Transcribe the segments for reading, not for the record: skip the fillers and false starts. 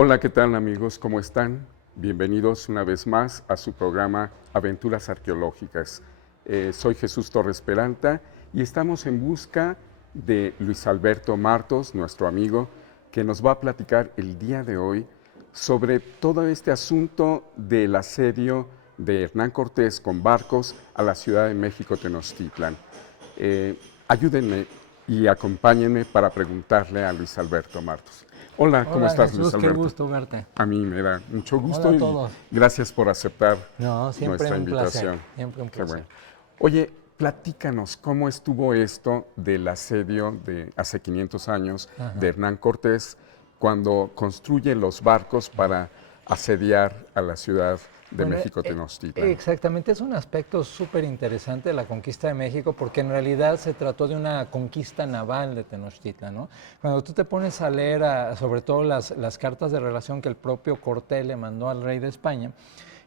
Hola, ¿qué tal amigos? ¿Cómo están? Bienvenidos una vez más a su programa Aventuras Arqueológicas. Soy Jesús Torres Peralta y estamos en busca de Luis Alberto Martos, nuestro amigo, que nos va a platicar el día de hoy sobre todo este asunto del asedio de Hernán Cortés con barcos a la Ciudad de México, Tenochtitlan. Ayúdenme y acompáñenme para preguntarle a Luis Alberto Martos. Hola, ¿cómo estás, Jesús, Luis Alberto? qué gusto verte. A mí me da mucho gusto Hola a y todos. gracias por aceptar No, siempre nuestra un invitación. placer. Siempre un Qué placer. bueno. Oye, platícanos cómo estuvo esto del asedio de hace 500 años de Hernán Cortés cuando construye los barcos para asediar a la ciudad de México, Tenochtitlan. Exactamente, es un aspecto súper interesante de la conquista de México porque en realidad se trató de una conquista naval de Tenochtitlan, ¿no? Cuando tú te pones a leer sobre todo las cartas de relación que el propio Cortés le mandó al rey de España,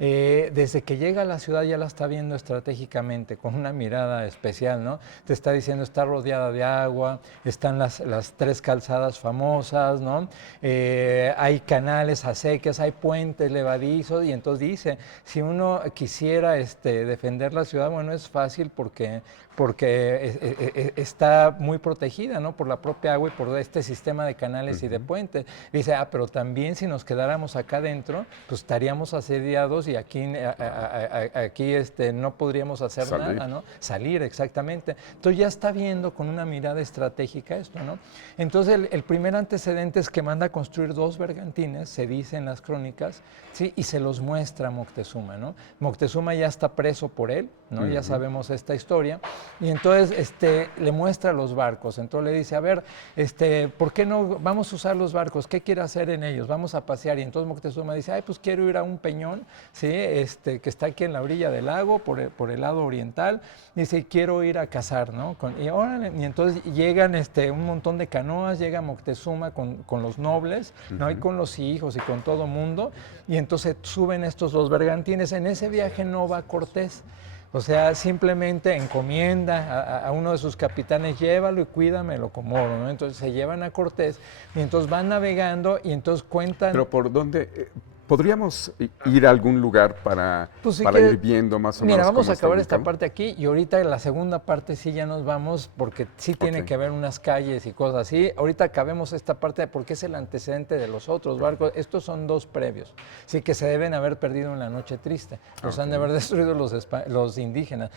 desde que llega a la ciudad ya la está viendo estratégicamente, con una mirada especial, ¿no? Te está diciendo, está rodeada de agua, están las tres calzadas famosas, ¿no? Hay canales acequias, hay puentes levadizos, y entonces dice, si uno quisiera defender la ciudad, bueno, es fácil porque está muy protegida, ¿no? Por la propia agua y por este sistema de canales y de puentes. Dice, pero también si nos quedáramos acá adentro, pues estaríamos asediados y aquí no podríamos hacer nada, ¿no? Salir, exactamente. Entonces ya está viendo con una mirada estratégica esto, ¿no? Entonces el primer antecedente es que manda a construir 2 bergantines, se dice en las crónicas, ¿sí? Y se los muestra a Moctezuma, ¿no? Moctezuma ya está preso por él, ¿no? Ya sabemos esta historia. Y entonces le muestra los barcos, entonces le dice, a ver, ¿por qué no vamos a usar los barcos? ¿Qué quiere hacer en ellos? Vamos a pasear. Y entonces Moctezuma dice, ay, pues quiero ir a un peñón, ¿sí? Que está aquí en la orilla del lago, por el lado oriental. Dice, quiero ir a cazar, ¿no? Y entonces llegan un montón de canoas, llega Moctezuma con los nobles, ¿no? Y con los hijos y con todo mundo. Y entonces suben estos 2 bergantines. En ese viaje no va Cortés. O sea, simplemente encomienda a uno de sus capitanes, llévalo y cuídamelo como oro, ¿no? Entonces se llevan a Cortés y entonces van navegando y entonces cuentan... Pero ¿por dónde? ¿Podríamos ir a algún lugar para ir viendo más o menos? Mira, vamos cómo a acabar está esta parte aquí y ahorita en la segunda parte sí ya nos vamos porque sí tiene que haber unas calles y cosas así. Ahorita acabemos esta parte porque es el antecedente de los otros barcos. Estos son 2 previos, sí que se deben haber perdido en la noche triste. Los han de haber destruido los indígenas.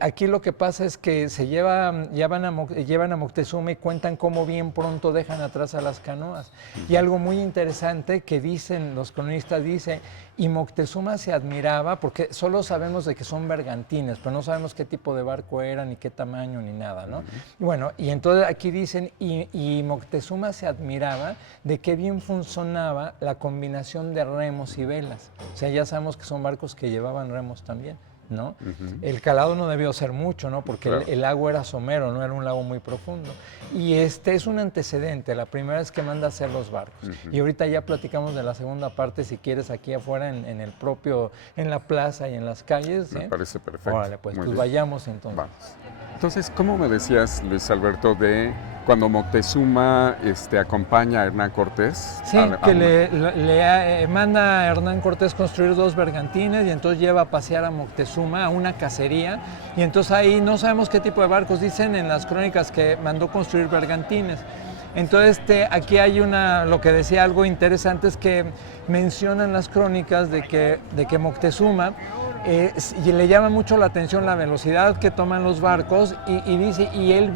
Aquí lo que pasa es que llevan a Moctezuma y cuentan cómo bien pronto dejan atrás a las canoas. Y algo muy interesante que dicen los cronistas, dice, y Moctezuma se admiraba, porque solo sabemos de que son bergantines, pero no sabemos qué tipo de barco era, ni qué tamaño, ni nada, ¿no? Y bueno, y entonces aquí dicen, y Moctezuma se admiraba de qué bien funcionaba la combinación de remos y velas. O sea, ya sabemos que son barcos que llevaban remos también, ¿no? El calado no debió ser mucho, ¿no? Porque el lago era somero, no era un lago muy profundo. Y es un antecedente, la primera vez que manda a hacer los barcos. Y ahorita ya platicamos de la segunda parte, si quieres, aquí afuera, en la plaza y en las calles. Me parece perfecto. Órale, pues vayamos entonces. Vamos. Entonces, ¿cómo me decías, Luis Alberto, de cuando Moctezuma acompaña a Hernán Cortés? Sí, le manda a Hernán Cortés construir 2 bergantines y entonces lleva a pasear a Moctezuma a una cacería y entonces ahí no sabemos qué tipo de barcos, dicen en las crónicas que mandó construir bergantines. Entonces aquí hay lo que decía algo interesante es que mencionan las crónicas de que Moctezuma y le llama mucho la atención la velocidad que toman los barcos y dice, y él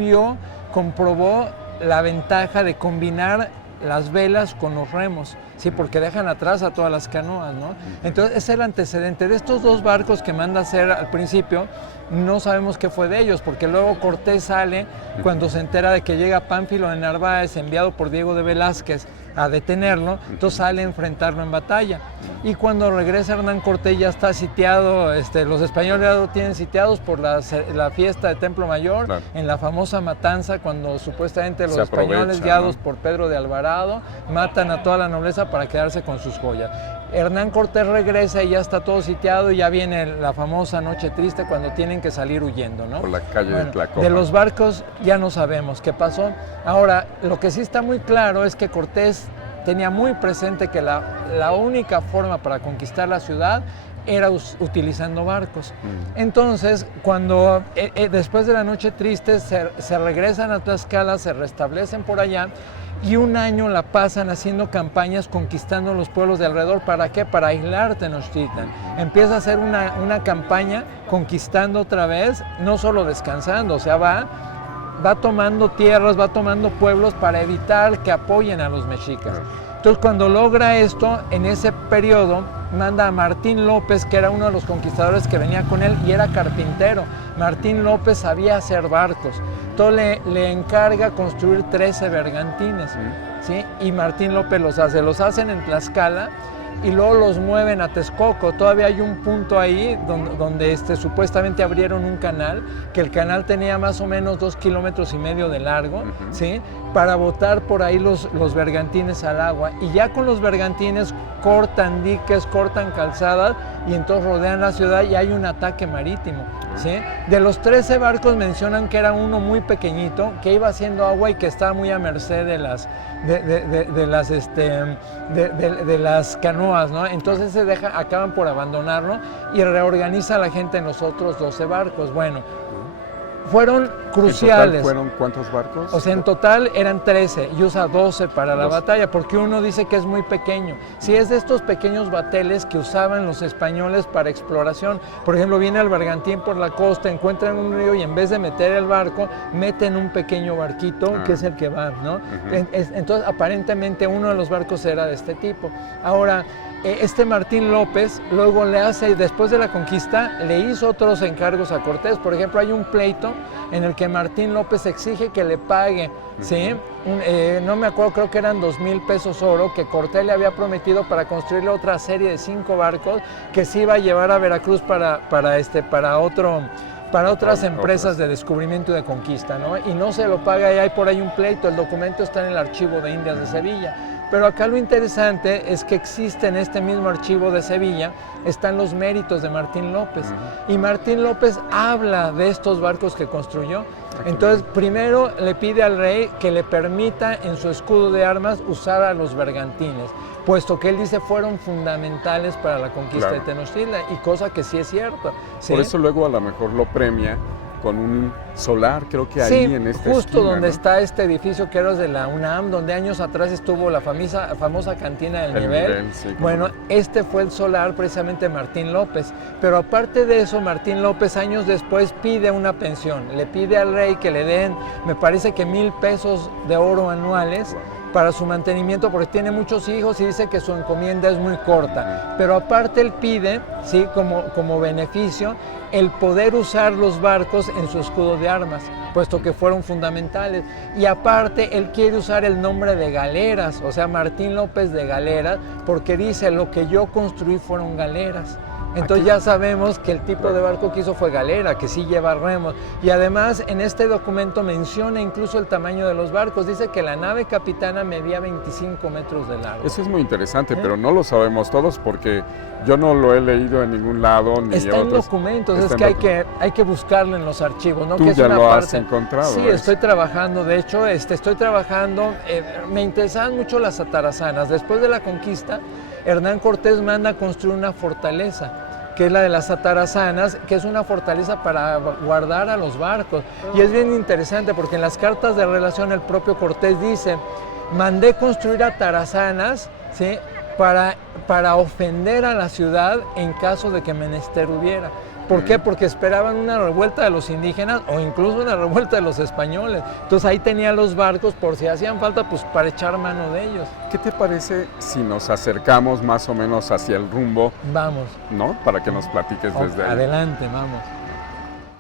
comprobó la ventaja de combinar las velas con los remos, sí, porque dejan atrás a todas las canoas, ¿no? Entonces, ese es el antecedente de estos 2 barcos que manda a hacer al principio. No sabemos qué fue de ellos, porque luego Cortés sale cuando se entera de que llega Pánfilo de Narváez, enviado por Diego de Velázquez, a detenerlo, entonces sale a enfrentarlo en batalla. Y cuando regresa Hernán Cortés ya está sitiado, los españoles ya lo tienen sitiados por la fiesta de Templo Mayor, en la famosa matanza, cuando supuestamente los españoles, guiados por Pedro de Alvarado, matan a toda la nobleza para quedarse con sus joyas. Hernán Cortés regresa y ya está todo sitiado y ya viene la famosa noche triste cuando tienen que salir huyendo, ¿no? Por la calle de Tlacopan. De los barcos ya no sabemos qué pasó. Ahora, lo que sí está muy claro es que Cortés tenía muy presente que la única forma para conquistar la ciudad era utilizando barcos. Entonces, cuando después de la noche triste se regresan a Tlaxcala, se restablecen por allá y un año la pasan haciendo campañas conquistando los pueblos de alrededor. ¿Para qué? Para aislar Tenochtitlan. Empieza a hacer una campaña conquistando otra vez, no solo descansando, o sea, va tomando tierras, va tomando pueblos para evitar que apoyen a los mexicas. Entonces, cuando logra esto, en ese periodo, manda a Martín López, que era uno de los conquistadores que venía con él y era carpintero. Martín López sabía hacer barcos. Entonces le encarga construir 13 bergantines, ¿sí? Y Martín López los hacen en Tlaxcala y luego los mueven a Texcoco. Todavía hay un punto ahí donde supuestamente abrieron un canal, que el canal tenía más o menos 2,5 kilómetros de largo, ¿sí? Para botar por ahí los bergantines al agua. Y ya con los bergantines cortan diques, cortan calzadas y entonces rodean la ciudad y hay un ataque marítimo, ¿sí? De los 13 barcos mencionan que era uno muy pequeñito, que iba haciendo agua y que estaba muy a merced de las canoas, ¿no? Entonces acaban por abandonarlo y reorganiza a la gente en los otros 12 barcos. Bueno, fueron cruciales. ¿En total fueron cuántos barcos? O sea, en total eran 13 y usa 12 para la batalla, porque uno dice que es muy pequeño. Si es de estos pequeños bateles que usaban los españoles para exploración, por ejemplo, viene el bergantín por la costa, encuentran un río y en vez de meter el barco, meten un pequeño barquito, que es el que va, ¿no? Entonces, aparentemente uno de los barcos era de este tipo. Ahora, Martín López luego después de la conquista, le hizo otros encargos a Cortés. Por ejemplo, hay un pleito en el que Martín López exige que le pague, ¿sí? No me acuerdo, creo que eran 2,000 pesos oro, que Cortés le había prometido para construirle otra serie de 5 barcos que se iba a llevar a Veracruz para otras empresas de descubrimiento y de conquista, ¿no? Y no se lo paga y hay por ahí un pleito. El documento está en el Archivo de Indias de Sevilla. Pero acá lo interesante es que existe en este mismo archivo de Sevilla, están los méritos de Martín López. Y Martín López habla de estos barcos que construyó. Entonces, primero le pide al rey que le permita en su escudo de armas usar a los bergantines, puesto que él dice fueron fundamentales para la conquista de Tenochtitlan, y cosa que sí es cierto, ¿sí? Por eso luego a lo mejor lo premia con un solar, creo que ahí en esta justo esquina, donde ¿no? está este edificio que era de la UNAM, donde años atrás estuvo la famosa cantina del nivel. Sí, bueno, este fue el solar precisamente de Martín López. Pero aparte de eso, Martín López años después pide una pensión. Le pide al rey que le den, me parece que 1,000 pesos de oro anuales para su mantenimiento, porque tiene muchos hijos y dice que su encomienda es muy corta. Pero aparte él pide, ¿sí? como beneficio, el poder usar los barcos en su escudo de armas, puesto que fueron fundamentales. Y aparte él quiere usar el nombre de galeras, o sea, Martín López de Galeras, porque dice, lo que yo construí fueron galeras. Entonces ya sabemos que el tipo de barco que hizo fue galera, que sí lleva remos. Y además en este documento menciona incluso el tamaño de los barcos. Dice que la nave capitana medía 25 metros de largo. Eso es muy interesante, pero no lo sabemos todos porque yo no lo he leído en ningún lado. Ni está en documentos, es que hay que buscarlo en los archivos, ¿no? Tú que es ya una lo has parte. encontrado. Sí, estoy trabajando, de hecho, me interesaban mucho las atarazanas. Después de la conquista, Hernán Cortés manda a construir una fortaleza, que es la de las atarazanas, que es una fortaleza para guardar a los barcos. Y es bien interesante porque en las cartas de relación el propio Cortés dice, mandé construir atarazanas, ¿sí? para ofender a la ciudad en caso de que menester hubiera. ¿Por qué? Porque esperaban una revuelta de los indígenas o incluso una revuelta de los españoles. Entonces ahí tenían los barcos por si hacían falta, pues para echar mano de ellos. ¿Qué te parece si nos acercamos más o menos hacia el rumbo? Vamos. ¿No? Para que nos platiques desde ahí. Adelante, vamos.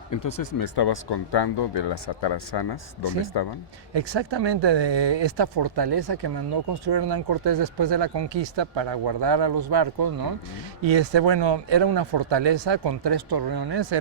Entonces me estabas contando de las atarazanas, ¿dónde estaban? Exactamente, de esta fortaleza que mandó construir Hernán Cortés después de la conquista para guardar a los barcos, ¿no? Y era una fortaleza con 3 torreones,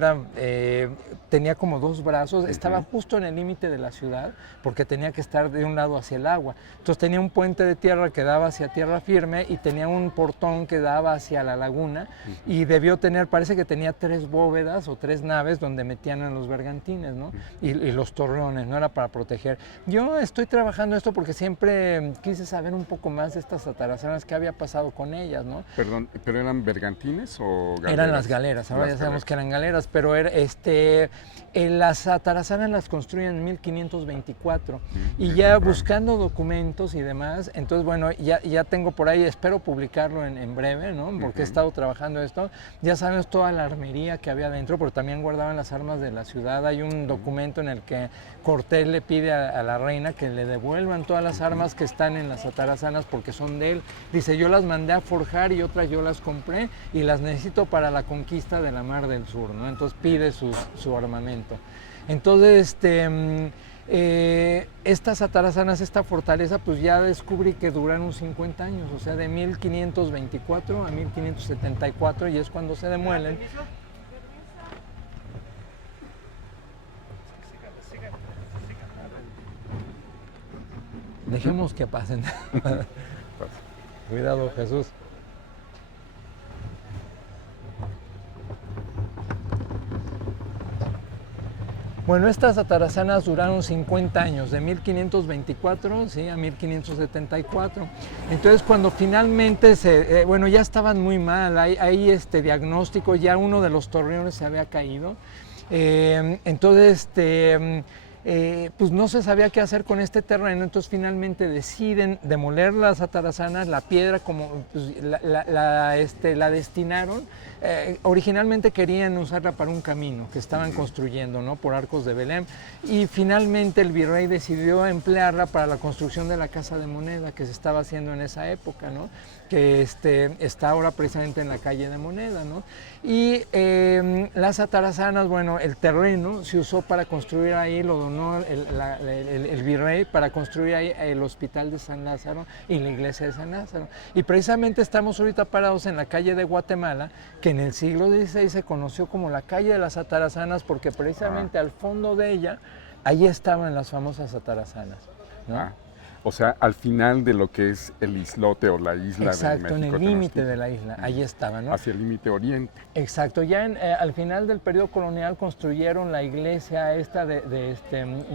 tenía como 2 brazos, estaba justo en el límite de la ciudad porque tenía que estar de un lado hacia el agua. Entonces tenía un puente de tierra que daba hacia tierra firme y tenía un portón que daba hacia la laguna y debió tener, parece que tenía 3 bóvedas o 3 naves donde metían en los bergantines, ¿no? Y los torreones, no era para proteger. Yo estoy trabajando esto porque siempre quise saber un poco más de estas atarazanas, qué había pasado con ellas, ¿no? Perdón, ¿pero eran bergantines o galeras? Eran las galeras, ahora ya sabemos que eran galeras, pero las atarazanas las construyen en 1524 y ya buscando documentos y demás, entonces bueno, ya tengo por ahí, espero publicarlo en breve, ¿no? Porque he estado trabajando esto, ya sabemos toda la armería que había dentro, pero también guardaban las armas de la ciudad. Hay un documento en el que Cortés le pide a la reina que le devuelvan todas las armas que están en las atarazanas porque son de él. Dice, yo las mandé a forjar y otras yo las compré y las necesito para la conquista de la Mar del Sur, ¿no? Entonces pide su armamento. Entonces, estas atarazanas, esta fortaleza, pues ya descubrí que duraron 50 años, o sea, de 1524 a 1574, y es cuando se demuelen. Dejemos que pasen. Cuidado, Jesús. Bueno, estas atarazanas duraron 50 años, de 1524 ¿sí? a 1574. Entonces, cuando finalmente bueno, ya estaban muy mal, hay diagnóstico, ya uno de los torreones se había caído. Entonces, pues no se sabía qué hacer con este terreno, entonces finalmente deciden demoler las atarazanas, la piedra como pues, la destinaron. Originalmente querían usarla para un camino que estaban construyendo, ¿no? Por Arcos de Belém, y finalmente el virrey decidió emplearla para la construcción de la Casa de Moneda que se estaba haciendo en esa época, ¿no? Que está ahora precisamente en la calle de Moneda, ¿no? Y las atarazanas, bueno, el terreno se usó para construir ahí, lo donó el virrey para construir ahí el Hospital de San Lázaro y la Iglesia de San Lázaro. Y precisamente estamos ahorita parados en la calle de Guatemala, que en el siglo XVI se conoció como la calle de las atarazanas, porque precisamente al fondo de ella, ahí estaban las famosas atarazanas, ¿no? O sea, al final de lo que es el islote o la isla de México. Exacto, en el límite de la isla, ahí estaba, ¿no? Hacia el límite oriente. Exacto, ya al final del periodo colonial construyeron la iglesia esta de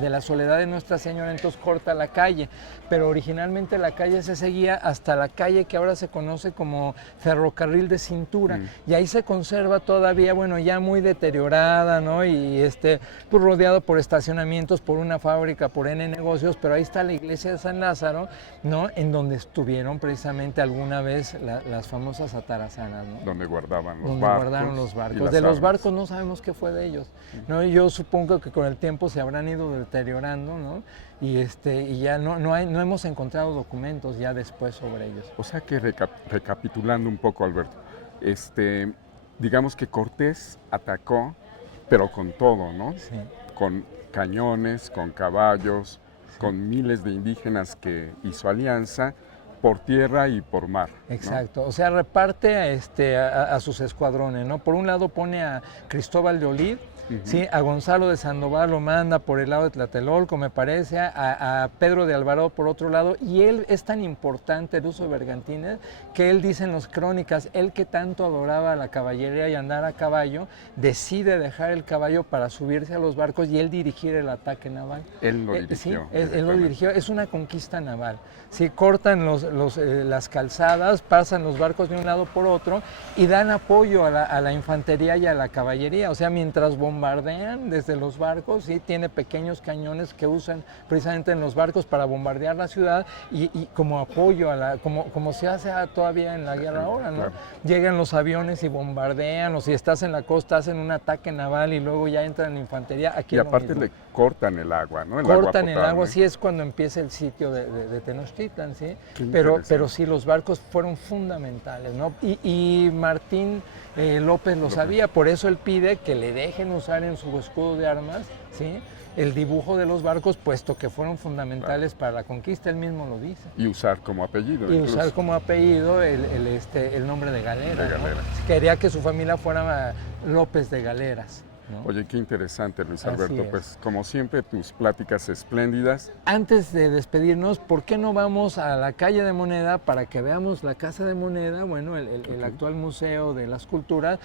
la Soledad de Nuestra Señora, entonces corta la calle, pero originalmente la calle se seguía hasta la calle que ahora se conoce como Ferrocarril de Cintura, y ahí se conserva todavía, bueno, ya muy deteriorada, ¿no? Y pues rodeado por estacionamientos, por una fábrica, por N negocios, pero ahí está la iglesia de San Lázaro, ¿no? En donde estuvieron precisamente alguna vez las famosas atarazanas, ¿no? Donde guardaban los donde barcos. Guardaron los barcos. De armas. Los barcos no sabemos qué fue de ellos, ¿no? Yo supongo que con el tiempo se habrán ido deteriorando, ¿no? Y ya no hemos encontrado documentos ya después sobre ellos. O sea que recapitulando un poco, Alberto, digamos que Cortés atacó, pero con todo, ¿no? Sí. Con cañones, con caballos, con miles de indígenas que hizo alianza por tierra y por mar. Exacto, ¿no? O sea, reparte a sus escuadrones, ¿no? Por un lado pone a Cristóbal de Olid, ¿sí? A Gonzalo de Sandoval lo manda por el lado de Tlatelolco, me parece, a Pedro de Alvarado por otro lado, y él es tan importante el uso de bergantines que él dice en las crónicas, él que tanto adoraba la caballería y andar a caballo, decide dejar el caballo para subirse a los barcos y él dirigir el ataque naval. Él lo dirigió. Sí, él lo dirigió, es una conquista naval. Sí, cortan las calzadas, pasan los barcos de un lado por otro y dan apoyo a la infantería y a la caballería, o sea, mientras bombardean desde los barcos, ¿sí? Tiene pequeños cañones que usan precisamente en los barcos para bombardear la ciudad y como apoyo, como se hace todavía en la guerra ahora, ¿no? Claro. Llegan los aviones y bombardean, o si estás en la costa hacen un ataque naval y luego ya entran en infantería. Aquí y aparte le cortan el agua, ¿no? Cortan el agua, sí, es cuando empieza el sitio de Tenochtitlan, ¿sí? Pero sí, los barcos fueron fundamentales, ¿no? Y Martín López lo sabía, por eso él pide que le dejen usar en su escudo de armas, ¿sí? El dibujo de los barcos, puesto que fueron fundamentales para la conquista, él mismo lo dice. Y usar como apellido. Y incluso usar como apellido el nombre de Galera. ¿No? Quería que su familia fuera López de Galeras, ¿no? Oye, qué interesante, Luis Alberto. Pues como siempre, tus pláticas espléndidas. Antes de despedirnos, ¿por qué no vamos a la calle de Moneda para que veamos la Casa de Moneda, bueno, el actual Museo de las Culturas,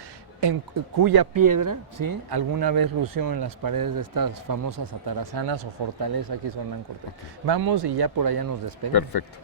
cuya piedra, ¿sí?, alguna vez lució en las paredes de estas famosas atarazanas o fortaleza que hizo Hernán Cortés. Vamos y ya por allá nos despedimos. Perfecto.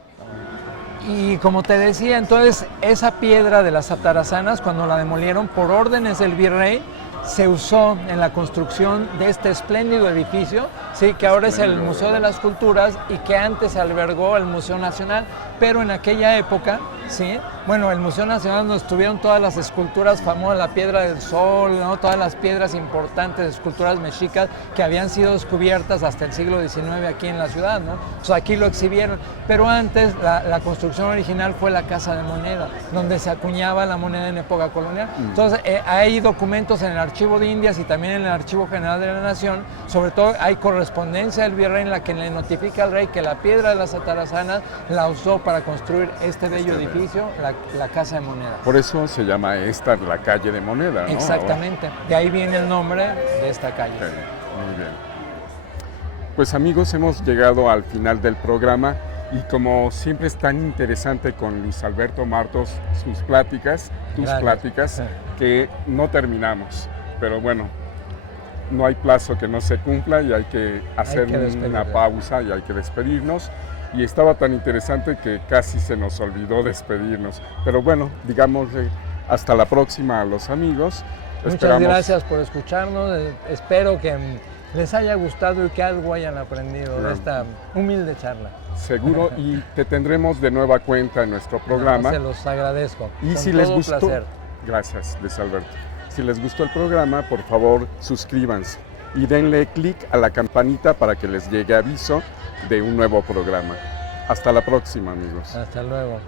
Y como te decía, entonces esa piedra de las atarazanas, cuando la demolieron por órdenes del virrey, se usó en la construcción de este espléndido edificio, sí, que ahora es el Museo de las Culturas y que antes albergó el Museo Nacional, pero en aquella época, sí, bueno, el Museo Nacional donde estuvieron todas las esculturas famosas, la Piedra del Sol, ¿no?, todas las piedras importantes, esculturas mexicas que habían sido descubiertas hasta el siglo XIX aquí en la ciudad, ¿no? Entonces aquí lo exhibieron, pero antes la construcción original fue la Casa de Moneda, donde se acuñaba la moneda en época colonial. Entonces hay documentos en el Archivo de Indias y también en el Archivo General de la Nación, sobre todo hay correspondencia del virrey en la que le notifica al rey que la piedra de las atarazanas la usó para construir este bello edificio, la Casa de Moneda. Por eso se llama esta la calle de Moneda, ¿no? Exactamente, de ahí viene el nombre de esta calle. Okay, muy bien. Pues amigos, hemos llegado al final del programa y como siempre es tan interesante con Luis Alberto Martos, sus pláticas, tus Gracias. pláticas, Sí. que no terminamos. Pero bueno, no hay plazo que no se cumpla y hay que hacer una pausa y hay que despedirnos. Y estaba tan interesante que casi se nos olvidó despedirnos. Pero bueno, digamos, hasta la próxima a los amigos. Muchas gracias por escucharnos. Espero que les haya gustado y que algo hayan aprendido de esta humilde charla. Seguro, y te tendremos de nueva cuenta en nuestro programa. No, se los agradezco. Y si les gustó, gracias, Luis Alberto. Si les gustó el programa, por favor, suscríbanse y denle clic a la campanita para que les llegue aviso de un nuevo programa. Hasta la próxima, amigos. Hasta luego.